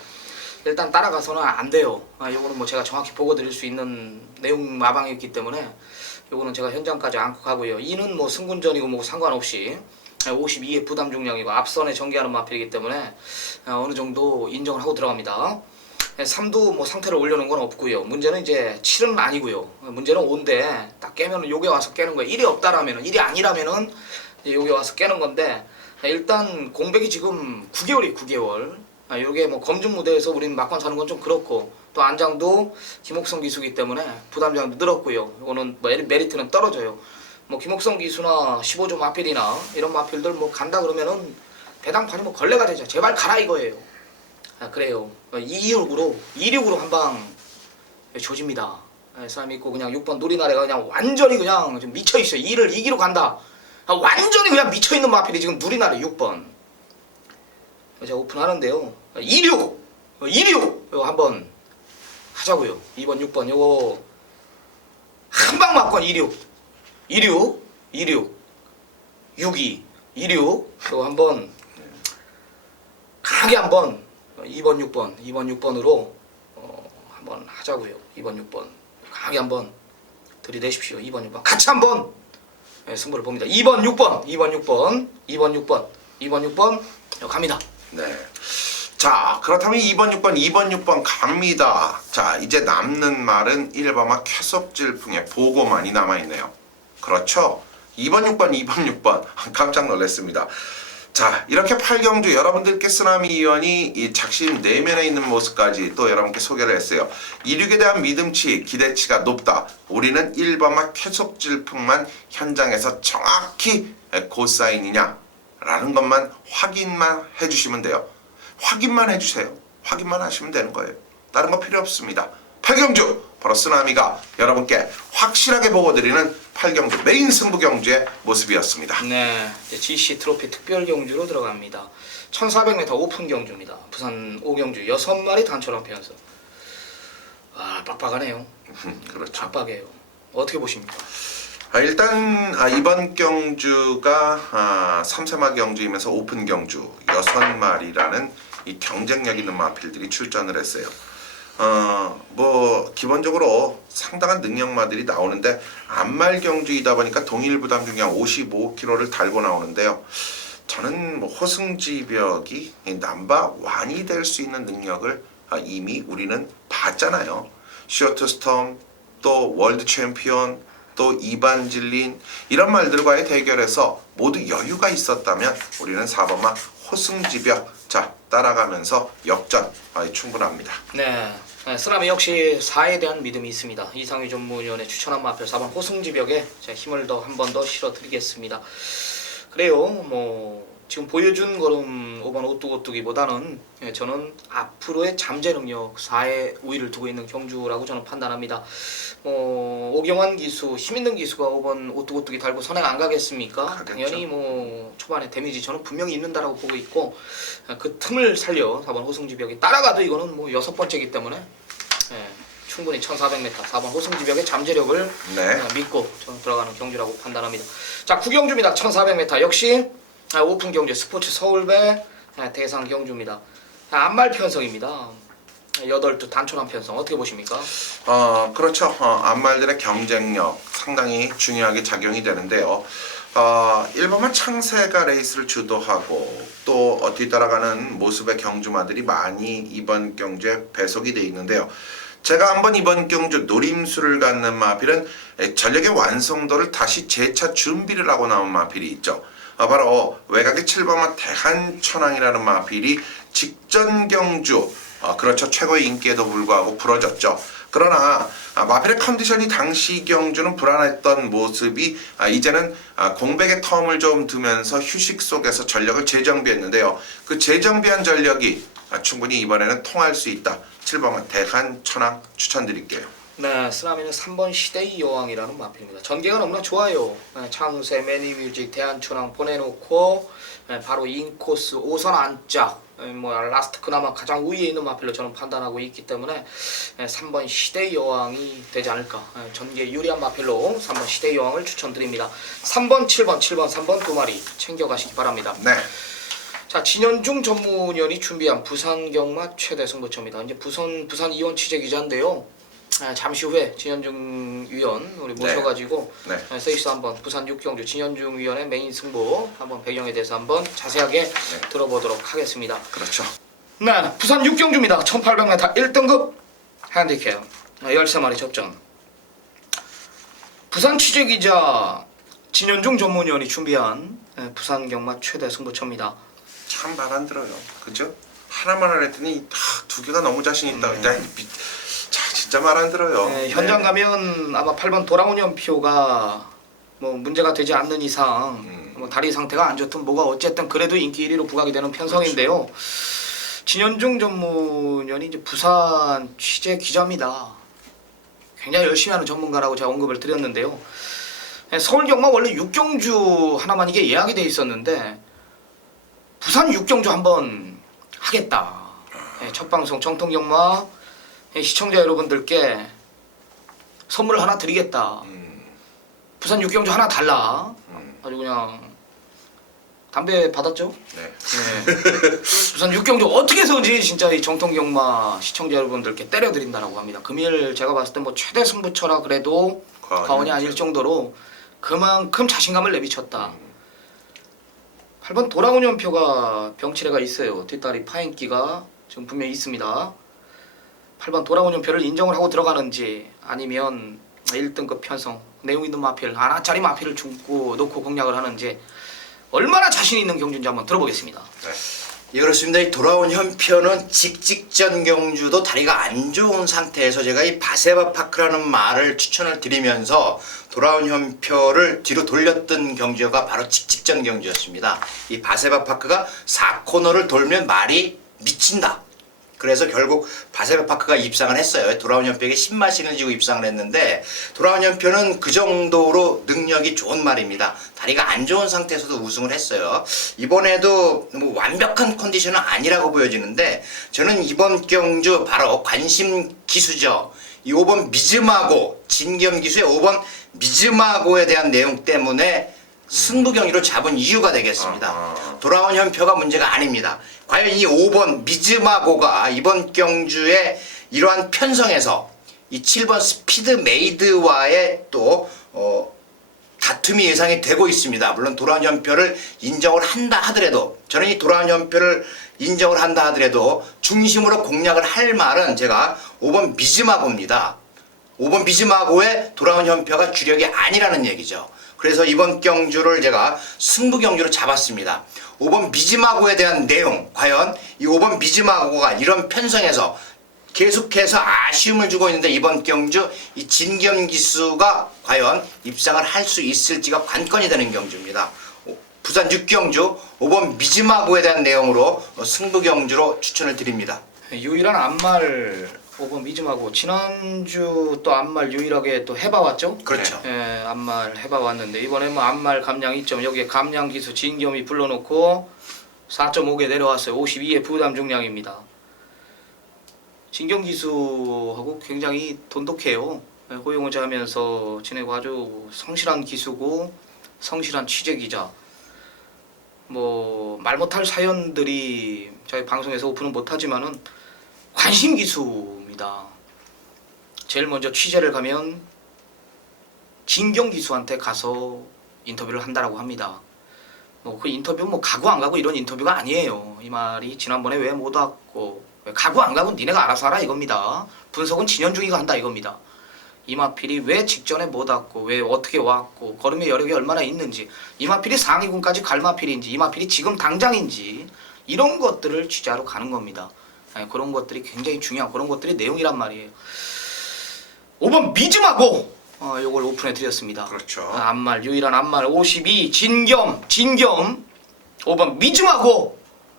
일단 따라가서는 안 돼요. 요거는 뭐 제가 정확히 보고 드릴 수 있는 내용 마방이었기 때문에 요거는 제가 현장까지 안고 가고요. 2는 뭐 승군전이고 뭐 상관없이 52의 부담 중량이고 앞선에 전개하는 마필이기 때문에 어느 정도 인정을 하고 들어갑니다. 3도 뭐 상태를 올려놓은 건 없고요. 문제는 이제 7은 아니고요. 문제는 5인데 딱 깨면은 요게 와서 깨는 거예요. 1이 없다라면은 1이 아니라면은 요게 와서 깨는 건데 일단 공백이 지금 9개월이 9개월. 요게 뭐 검증 무대에서 우리는 막판 사는 건 좀 그렇고 또 안장도 김옥성 기수기 때문에 부담장도 늘었고요. 요거는 뭐 메리트는 떨어져요. 뭐 김옥성 기수나 15조 마필이나 이런 마필들 뭐 간다 그러면은 배당판이 뭐 걸레가 되죠. 제발 가라 이거예요. 그래요. 266으로 한방 조집니다. 사람 있고 그냥 6번 누리나래가 그냥 완전히 그냥 좀 미쳐있어요. 2를 이기로 간다. 완전히 그냥 미쳐있는 마필이 지금 누리나래 6번. 제가 오픈하는데요. 26! 이거 한번 하자고요. 2번 6번 요거 한방 맞건 26 62 이거 한번 강하게 한번 2번 6번으로 한번 하자고요. 2번 6번 강하게 한번 들이대십시오. 2번 6번 같이 한번 승부를 봅니다. 2번, 6번, 2번, 6번, 2번, 6번, 2번, 6번 갑니다. 네. 자, 그렇다면 2번, 6번, 2번, 6번 갑니다. 자, 이제 남는 말은 1번마 쾌속질풍의 보고만이 남아있네요. 그렇죠? 2번, 6번, 2번, 6번. 깜짝 놀랐습니다. 자, 이렇게 8경주 여러분들께 쓰나미 의원이 이 작심 내면에 있는 모습까지 또 여러분께 소개를 했어요. 이륙에 대한 믿음치, 기대치가 높다. 우리는 1번마 쾌속질풍만 현장에서 정확히 고사인이냐 라는 것만 확인만 해주시면 돼요. 확인만 해주세요. 확인만 하시면 되는 거예요. 다른 거 필요 없습니다. 8경주 바로 쓰나미가 여러분께 확실하게 보고드리는 8경주 메인 승부 경주의 모습이었습니다. 네, 이제 GC 트로피 특별 경주로 들어갑니다. 1400m 오픈 경주입니다. 부산 5경주 6마리 단촐한 편성. 아, 빡빡하네요. 그렇죠. 빡빡해요. 어떻게 보십니까? 일단 이번 경주가 3세마 경주이면서 오픈 경주 6마리라는 이 경쟁력 있는 마필들이 출전을 했어요. 뭐 기본적으로 상당한 능력마들이 나오는데 안말 경주이다 보니까 동일 부담 중량 55kg를 달고 나오는데요. 저는 뭐 호승지벽이 넘버 원이 될 수 있는 능력을 이미 우리는 봤잖아요. 쇼트스톰, 또 월드 챔피언, 또 이반질린 이런 말들과의 대결에서 모두 여유가 있었다면 우리는 4번마 호승지벽 자 따라가면서 역전 충분합니다. 네, 쓰나미 역시 4에 대한 믿음이 있습니다. 이상희 전문위원의 추천한 마표 4번 호승지벽에 제가 힘을 더 한 번 더 실어드리겠습니다. 그래요, 뭐 지금 보여준 걸음 5번 오뚜고뚜기보다는 저는 앞으로의 잠재 능력 4에 우위를 두고 있는 경주라고 저는 판단합니다. 오경환 기수, 힘있는 기수가 5번 오뚜고뚜기 달고 선행 안 가겠습니까? 가겠죠. 당연히 뭐 초반에 데미지 저는 분명히 있는다라고 보고 있고 그 틈을 살려 4번 호승지벽이 따라가도 이거는 뭐 6번째이기 때문에 충분히 1400m 4번 호승지벽의 잠재력을 믿고 저는 들어가는 경주라고 판단합니다. 자, 9경주입니다. 1400m 역시 오픈 경주 스포츠 서울배 대상 경주입니다. 안말 편성입니다. 8두 단촐한 편성 어떻게 보십니까? 그렇죠. 안말들의 경쟁력 상당히 중요하게 작용이 되는데요. 1번만 창세가 레이스를 주도하고 또 뒤따라가는 모습의 경주마들이 많이 이번 경주에 배속이 되어 있는데요. 제가 한번 이번 경주 노림수를 갖는 마필은 전력의 완성도를 다시 재차 준비를 하고 나온 마필이 있죠. 바로 외곽의 7번마 대한천왕이라는 마필이 직전 경주 그렇죠. 최고의 인기에도 불구하고 부러졌죠. 그러나 마필의 컨디션이 당시 경주는 불안했던 모습이 이제는 공백의 텀을 좀 두면서 휴식 속에서 전력을 재정비했는데요. 그 재정비한 전력이 충분히 이번에는 통할 수 있다. 7번마 대한천왕 추천드릴게요. 네, 쓰나미는 3번 시대의 여왕이라는 마필입니다. 전개가 너무나 좋아요. 창세, 매니뮤직, 대한천왕 보내놓고 바로 인코스 5선 안짝 라스트 그나마 가장 우위에 있는 마필로 저는 판단하고 있기 때문에 3번 시대의 여왕이 되지 않을까. 전개 유리한 마필로 3번 시대의 여왕을 추천드립니다. 3번, 7번, 7번, 3번 두 마리 챙겨가시기 바랍니다. 네. 자, 진현중 전문위원이 준비한 부산 경마 최대 승부처입니다. 이제 부산 이원 취재 기자인데요. 잠시 후에 진현중 위원 우리 모셔가지고 세이스 한번 부산 6경주 진현중 위원의 메인 승부 한번 배경에 대해서 한번 자세하게 들어보도록 하겠습니다. 그렇죠. 네, 부산 6경주입니다. 1800m 1등급 핸디캡 13마리 접전. 부산 취재 기자 진현중 전문위원이 준비한 부산 경마 최대 승부처입니다. 참 말 안 들어요. 그죠? 하나만 하랬더니 두 개가 너무 자신 있다. 진짜 말 안 들어요. 현장 가면 아마 8번 돌아온 연표가 뭐 문제가 되지 않는 이상 뭐 다리 상태가 안 좋든 뭐가 어쨌든 그래도 인기 1위로 부각이 되는 편성인데요. 진현중 전문위원이 이제 부산 취재 기자입니다. 굉장히 열심히 하는 전문가라고 제가 언급을 드렸는데요. 서울 경마 원래 6경주 하나만 이게 예약이 돼 있었는데 부산 6경주 한번 하겠다. 첫 방송 정통 경마 시청자 여러분들께 선물을 하나 드리겠다. 부산 6경주 하나 달라. 아주 그냥 담배 받았죠? 네. 부산 6경주 어떻게 해서든지 진짜 이 정통 경마 시청자 여러분들께 때려드린다라고 합니다. 금일 제가 봤을 때 뭐 최대 승부처라 그래도 과언이 아닐 정도로 그만큼 자신감을 내비쳤다. 8번 돌아온 연표가 병치레가 있어요. 뒷다리 파인기가 지금 분명히 있습니다. 8번 돌아온 연표를 인정을 하고 들어가는지 아니면 1등급 편성 내용 있는 마필 하나짜리 마필을 놓고 공략을 하는지 얼마나 자신 있는 경주인지 한번 들어보겠습니다. 네. 예, 그렇습니다. 이 돌아온 현표는 직전 경주도 다리가 안 좋은 상태에서 제가 이 바세바 파크라는 말을 추천을 드리면서 돌아온 현표를 뒤로 돌렸던 경주가 바로 직전 경주였습니다. 이 바세바 파크가 4코너를 돌면 말이 미친다. 그래서 결국 바세바 파크가 입상을 했어요. 돌아온 현표에게 10마신을 지고 입상을 했는데 돌아온 현표는 그 정도로 능력이 좋은 말입니다. 다리가 안 좋은 상태에서도 우승을 했어요. 이번에도 뭐 완벽한 컨디션은 아니라고 보여지는데 저는 이번 경주 바로 관심 기수죠. 이 5번 미즈마고 진겸 기수의 5번 미즈마고에 대한 내용 때문에 승부 경기로 잡은 이유가 되겠습니다. 돌아온 현표가 문제가 아닙니다. 과연 이 5번 미즈마고가 이번 경주에 이러한 편성에서 이 7번 스피드 메이드와의 또 다툼이 예상이 되고 있습니다. 물론 돌아온 현표를 인정을 한다 하더라도 저는 이 돌아온 현표를 인정을 한다 하더라도 중심으로 공략을 할 말은 제가 5번 미즈마고입니다. 5번 미즈마고의 돌아온 현표가 주력이 아니라는 얘기죠. 그래서 이번 경주를 제가 승부 경주로 잡았습니다. 5번 미즈마고에 대한 내용, 과연 이 5번 미즈마고가 이런 편성에서 계속해서 아쉬움을 주고 있는데 이번 경주 이 진겸 기수가 과연 입상을 할 수 있을지가 관건이 되는 경주입니다. 부산 6경주 5번 미즈마고에 대한 내용으로 승부 경주로 추천을 드립니다. 유일한 암말 5번 미즈마고 지난주 또 암말 유일하게 또 해봐왔죠? 그렇죠. 예, 암말 해봐왔는데 이번에 뭐 암말 감량 2점 여기에 감량 기수 진겸이 불러놓고 4.5개 내려왔어요. 52의 부담 중량입니다. 진겸 기수하고 굉장히 돈독해요. 예, 호용호자 하면서 지내고 아주 성실한 기수고 성실한 취재기자. 뭐 말 못할 사연들이 저희 방송에서 오픈은 못하지만은 관심 기수입니다. 제일 먼저 취재를 가면 진경 기수한테 가서 인터뷰를 한다라고 합니다. 뭐 그 인터뷰 뭐 가고 안 가고 이런 인터뷰가 아니에요. 이 말이 지난번에 왜 못 왔고 왜 가고 안 가고 니네가 알아서 하라 이겁니다. 분석은 진현중이가 한다 이겁니다. 이마필이 왜 직전에 못 왔고 왜 어떻게 왔고 걸음의 여력이 얼마나 있는지 이마필이 상위군까지 갈 마필인지 이마필이 지금 당장인지 이런 것들을 취재하러 가는 겁니다. 그런 것들이 굉장히 중요한 그런 것들이 내용이란 말이에요. 5번 미즈마고 요걸 오픈해 드렸습니다. 그렇죠. 암말 유일한 암말 52 진겸 5번 미즈마고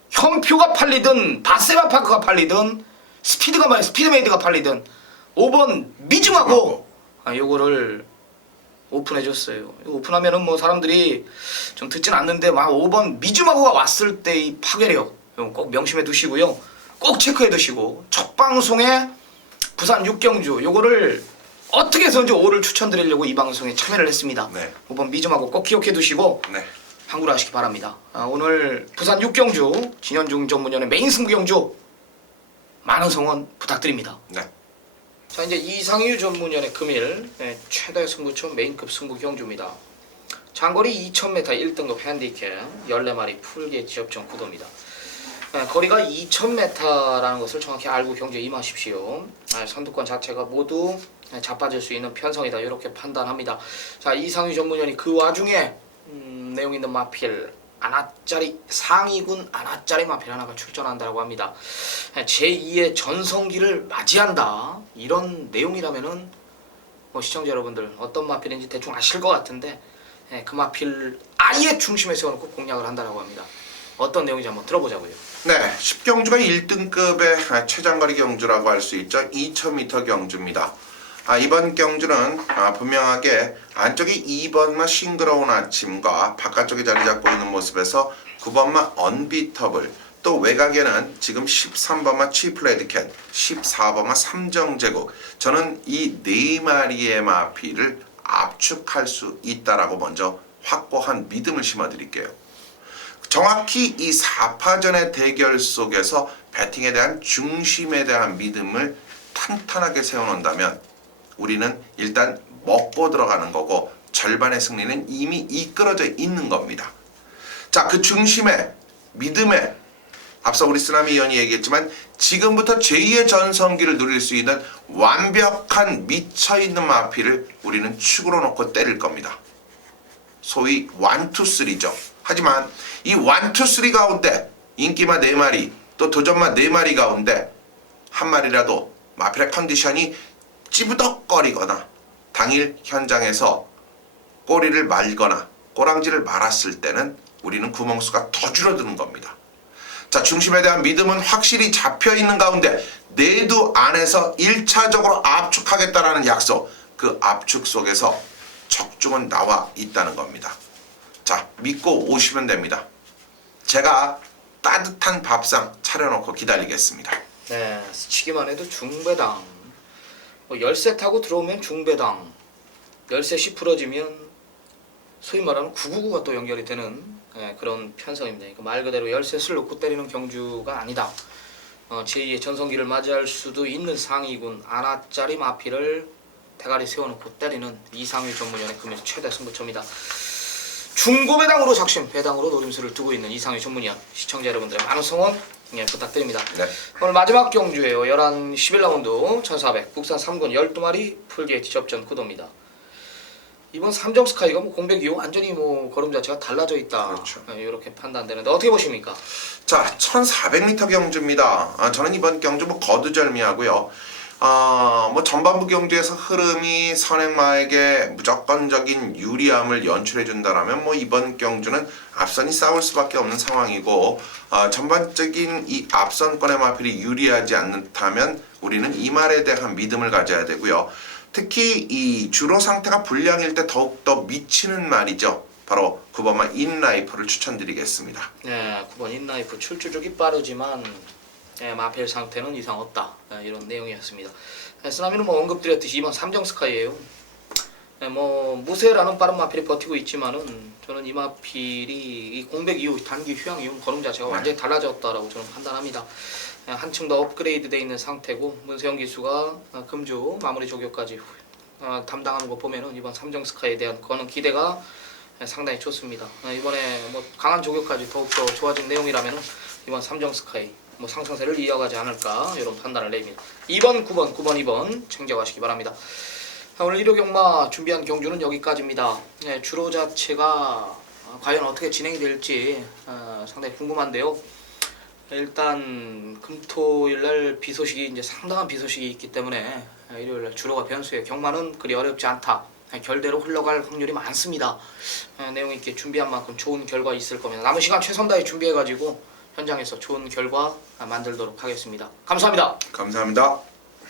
현표가 팔리든 바세바 파크가 팔리든 스피드메이드가 팔리든 5번 미즈마고 요거를 오픈해 줬어요. 오픈하면은 뭐 사람들이 좀 듣진 않는데 막 5번 미즈마고가 왔을 때 이 파괴력 꼭 명심해 두시고요. 꼭 체크해 두시고 첫 방송에 부산 6경주 요거를 어떻게 해서든지 5를 추천드리려고 이 방송에 참여를 했습니다. 네. 5번 미즈마고 꼭 기억해 두시고 네. 항구를 하시기 바랍니다. 오늘 부산 6경주 진현중 전문위원의 메인 승부 경주 많은 성원 부탁드립니다. 네. 자 이제 이상유 전문위원의 금일 최대 승부처 메인급 승부 경주입니다. 장거리 2000m 1등급 핸디캡 14마리 풀게 지역전 구도입니다. 거리가 2000m라는 것을 정확히 알고 경주에 임하십시오. 선두권 자체가 모두 자빠질 수 있는 편성이다 이렇게 판단합니다. 자 이상유 전문위원이 그 와중에 내용 있는 마필 아나짜리 상위군 아나짜리 마필 하나가 출전한다고 합니다. 제2의 전성기를 맞이한다 이런 내용이라면은 뭐 시청자 여러분들 어떤 마필인지 대충 아실 것 같은데 그 마필 아예 중심에 세워놓고 공략을 한다고 합니다. 어떤 내용인지 한번 들어보자고요. 네, 10경주가 1등급의 최장거리 경주라고 할 수 있죠. 2000m 경주입니다. 이번 경주는 분명하게 안쪽이 2번마 싱그러운 아침과 바깥쪽에 자리 잡고 있는 모습에서 9번마 언비터블 또 외곽에는 지금 13번마 치플레드캔 14번마 삼정제국 저는 이 네 마리의 마필을 압축할 수 있다라고 먼저 확고한 믿음을 심어드릴게요. 정확히 이 4파전의 대결 속에서 배팅에 대한 중심에 대한 믿음을 탄탄하게 세워놓는다면 우리는 일단 먹고 들어가는 거고 절반의 승리는 이미 이끌어져 있는 겁니다. 자, 그 중심에 믿음에 앞서 우리 쓰나미 의원이 얘기했지만 지금부터 제2의 전성기를 누릴 수 있는 완벽한 미쳐있는 마피를 우리는 축으로 놓고 때릴 겁니다. 소위 1, 2, 3죠. 하지만 이 1, 2, 3 가운데 인기마 4마리 또 도전마 4마리 가운데 한 마리라도 마필의 컨디션이 찌부덕거리거나 당일 현장에서 꼬리를 말거나 꼬랑지를 말았을 때는 우리는 구멍수가 더 줄어드는 겁니다. 자, 중심에 대한 믿음은 확실히 잡혀있는 가운데 내두 안에서 1차적으로 압축하겠다라는 약속, 그 압축 속에서 적중은 나와 있다는 겁니다. 자, 믿고 오시면 됩니다. 제가 따뜻한 밥상 차려놓고 기다리겠습니다. 네, 스치기만 해도 중배당. 뭐 열쇠 타고 들어오면 중배당. 열쇠시 풀어지면 소위 말하는 999가 또 연결이 되는 그런 편성입니다. 그러니까 말 그대로 열쇠를 놓고 때리는 경주가 아니다. 제2의 전성기를 맞이할 수도 있는 상위군 아나짜리 마피를 대가리 세워놓고 때리는 이상위 전문위원의 금일 최대 승부처입니다. 중고배당으로 작심, 배당으로 노림수를 두고 있는 이상위 전문위원 시청자 여러분들의 많은 성원 부탁드립니다. 네. 오늘 마지막 경주예요. 11, 11라운드 1400 국산 3군 12마리 풀게이트 접전 구도입니다. 이번 3점 스카이가 뭐 공백 이후 완전히 뭐 걸음 자체가 달라져 있다. 그렇죠. 이렇게 판단되는데 어떻게 보십니까? 자, 1400m 경주입니다. 저는 이번 경주 뭐 거두절미하고요. 뭐 전반부 경주에서 흐름이 선행마에게 무조건적인 유리함을 연출해 준다라면 뭐 이번 경주는 앞선이 싸울 수밖에 없는 상황이고 전반적인 이 앞선권의 마필이 유리하지 않다면 우리는 이 말에 대한 믿음을 가져야 되고요. 특히 이 주로 상태가 불량일 때 더욱더 미치는 말이죠. 바로 9번마 인라이프를 추천드리겠습니다. 네, 9번 인라이프 출주족이 빠르지만 마필 상태는 이상 없다. 이런 내용이었습니다. 쓰나미는 뭐 언급드렸듯이 이번 3점 스카이예요. 뭐 무쇠라는 빠른 마필이 버티고 있지만은 저는 이 마필이 이 공백 이후 단기 휴양 이후 걸음 자체가 완전히 달라졌다라고 저는 판단합니다. 한층 더 업그레이드되어 있는 상태고 문세영 기수가 금주 마무리 조교까지 담당하는 거 보면은 이번 3점 스카이에 대한 거는 기대가 상당히 좋습니다. 이번에 뭐 강한 조교까지 더욱더 좋아진 내용이라면은 이번 3점 스카이 뭐 상승세를 이어가지 않을까 이런 판단을 내립니다. 2번, 9번, 9번, 2번 챙겨가시기 바랍니다. 오늘 1호 경마 준비한 경주는 여기까지입니다. 주로 자체가 과연 어떻게 진행이 될지 상당히 궁금한데요. 일단 금토일날 비 소식이 이제 상당한 비 소식이 있기 때문에 일요일날 주로가 변수예요. 경마는 그리 어렵지 않다. 결대로 흘러갈 확률이 많습니다. 내용 있게 준비한 만큼 좋은 결과 있을 겁니다. 남은 시간 최선 다해 준비해가지고 현장에서 좋은 결과 만들도록 하겠습니다. 감사합니다. 감사합니다.